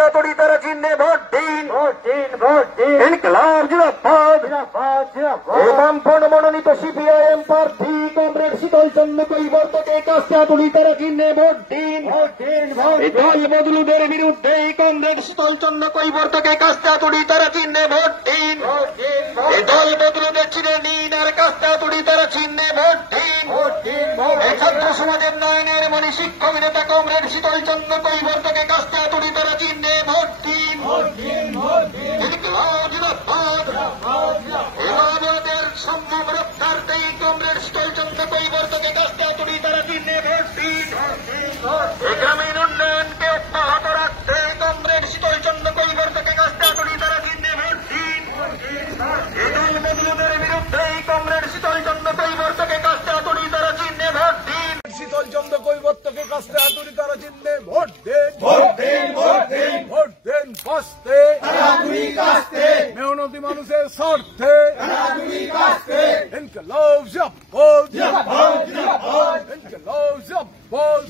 কাস্তে তুড়ি তারা চিহ্নে ভোট দিন, ইনকিলাব জিন্দাবাদ। বামফ্রন্ট মনোনীত সিপিআইএম প্রার্থী কমরেড শীতল চন্দ্র কৈবর্তকে কাস্তে তুড়ি তারা চিহ্নে ভোট দিন। এই দল বদলুদের বিরুদ্ধে কমরেড শীতল চন্দ্র কৈবর্তকে কাস্তে তুড়ি তারা চিহ্নে ভোট দিন। এই দল বদলুদের চিনে নিন আর কাস্তে তুড়ি তারা চিহ্নে ভোট দিন। এই ছাত্র সমাজের নয়নের মণি শিক্ষক নেতা কমরেড শীতল চন্দ্র কৈবর্তকে কাস্তে তুড়ি তারা চিহ্নে ভোট দিন। ইনকিলাব জিন্দাবাদ। এবারের সম্ভব রক্ষার্থে কমরেড শীতল চন্দ্র কৈবর্তকে কাস্তে তুড়ি তারা চিহ্নে ভোট দিন। গ্রামীণ উন্নয়নকে অব্যাহত রাখতে কমরেড শীতল চন্দ্র কৈবর্তকে কাস্তে তুড়ি তারা চিহ্নে ভোট দিন। এই দল বদলুদের বিরুদ্ধে কমরেড শীতল চন্দ্র কৈবর্তকে কাস্তে তুড়ি তারা চিহ্নে ভোট দিন। শীতল চন্দ্র কৈবর্তকে কাস্তে তুড়ি তারা চিহ্নে ভোট দেন, ভোট দেন, ভোট দেন, ভোট দেন বাঁচতে মেহনতি মানুষের স্বার্থে। ইনকিলাব জিন্দাবাদ, ইনকিলাব জিন্দাবাদ।